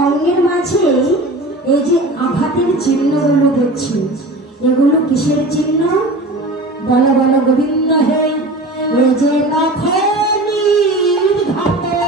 অঙ্গের মাঝে এই যে আঘাতের চিহ্নগুলো দেখছি, এগুলো কিসের চিহ্ন? বলো বলো গোবিন্দ হে। এই যে নখের ঘাটে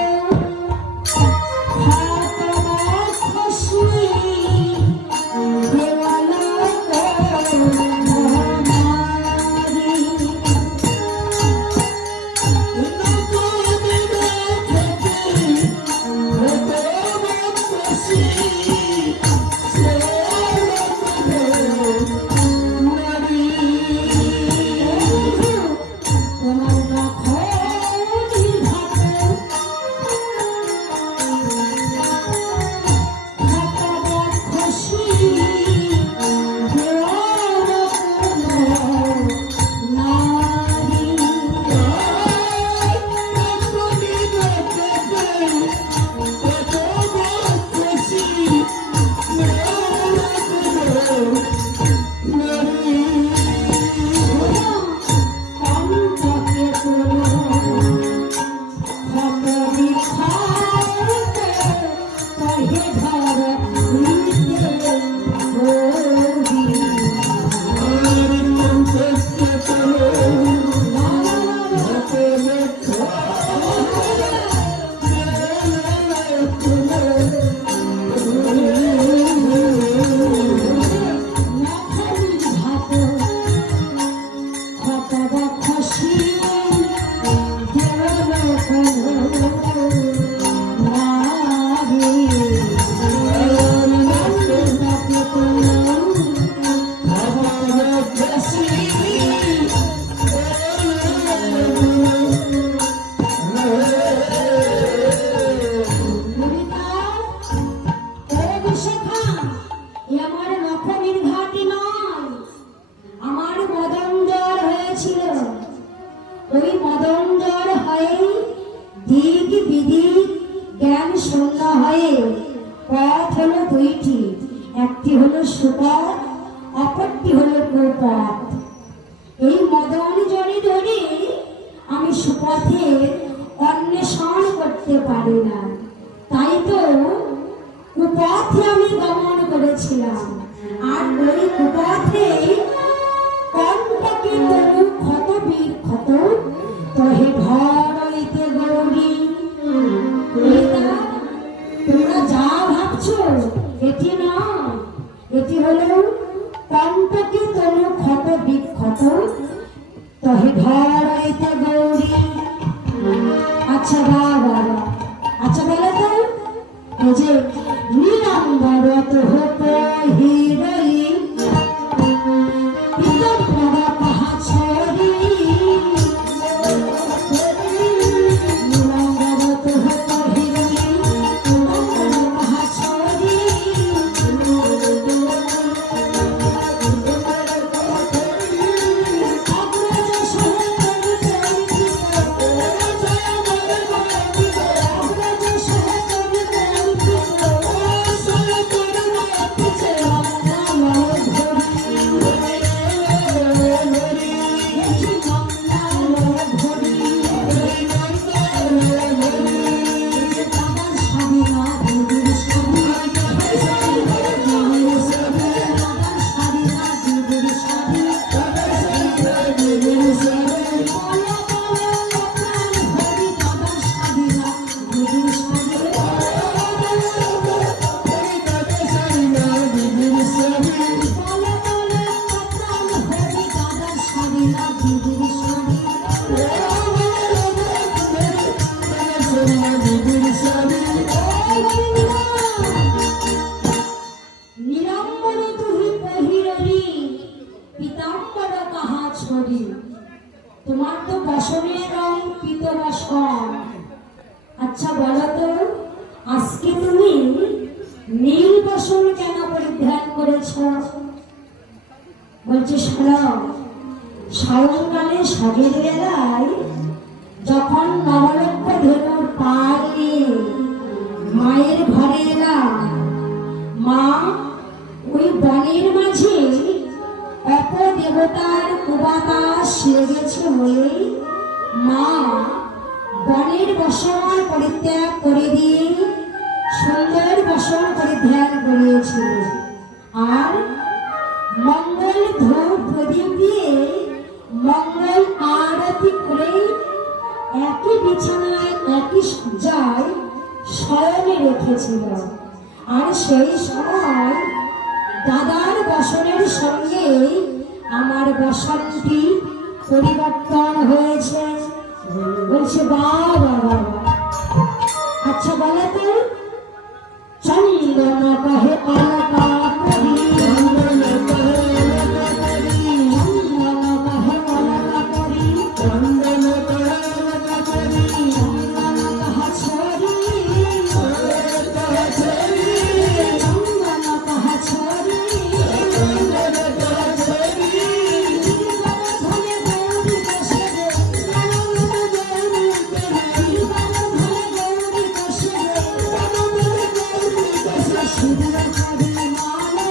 বনের বসন পরিত্যাগ করে দিয়ে সুন্দর আসন করে ধ্যান করিয়েছিলেন আর মঙ্গল ধূপ প্রদীপ দিয়ে মঙ্গল আরতি করে একই বিছানায় একই সজ্জায় শয়নে রেখেছিল। আর সেই সময় দাদার বসনের সঙ্গে আমার বসনটি পরিবর্তন হয়েছে। বলছে বাবা বাবা, আচ্ছা বলো তো, চন্দন কহে অলকা করি, চন্দন কহে অলকা করি, চন্দন কহে অলকা করি, চন্দন কহে অলকা করি, চন্দন কহা ছড়ি, কহা ছড়ি, চন্দন কহা ছড়ি, চন্দন কহা ছড়ি, জীবন ধরে গৌরী বসে রে, জীবন ধরে গৌরী বসে রে, শিবির করি মালে,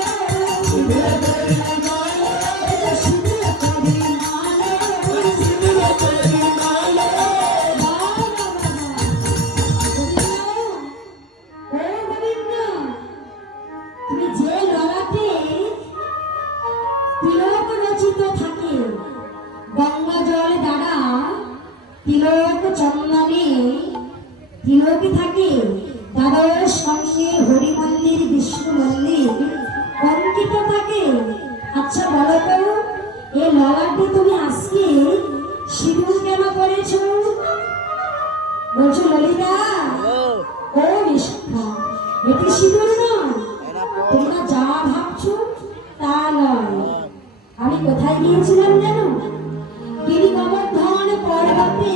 শিবির করি মালে, শিবির করি মালে, শিবির করি মালে। গোবিন্দ, তুমি যে ললাটে তিলক রচিত থাকে, গঙ্গা জল দ্বারা তিলক চন্দনে তিলক থাকে, দাদার সঙ্গে হরি মন্দির বিষ্ণু মন্দির অঙ্কিত থাকে। আচ্ছা বলো তো, এই ললাটে তুমি আজকে সিঁদুর কেন করেছ? বলছো ললিতা, ও বিষ্ণু, এটি সিঁদুর নয়, তোমরা যা ভাবছো তা নয়। আমি কোথায় গিয়েছিলাম জানো? গিরি গোবর্ধন পর্বতে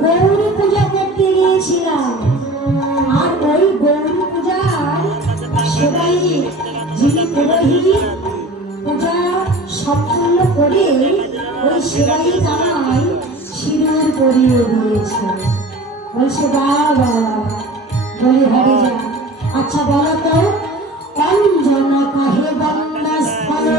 গৌরী পূজা করতে গিয়েছিলাম। আর ওই গৌরী পূজার সেবাই যিনি পুরোহিত পূজা সম্পূর্ণ করে ওই সেবাই আমায় সিঁদুর পরিয়ে দিয়েছে। বলছে বাবা, বলি হরে যা। আচ্ছা বলো তো, অঞ্জন কাহে বন্দস্থলে,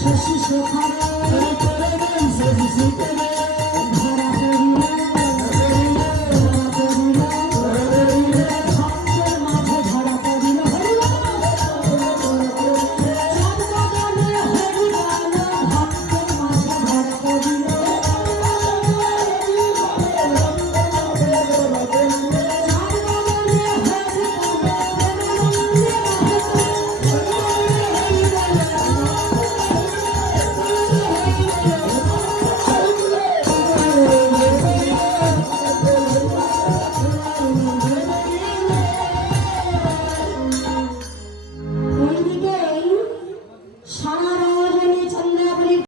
শশী শেখর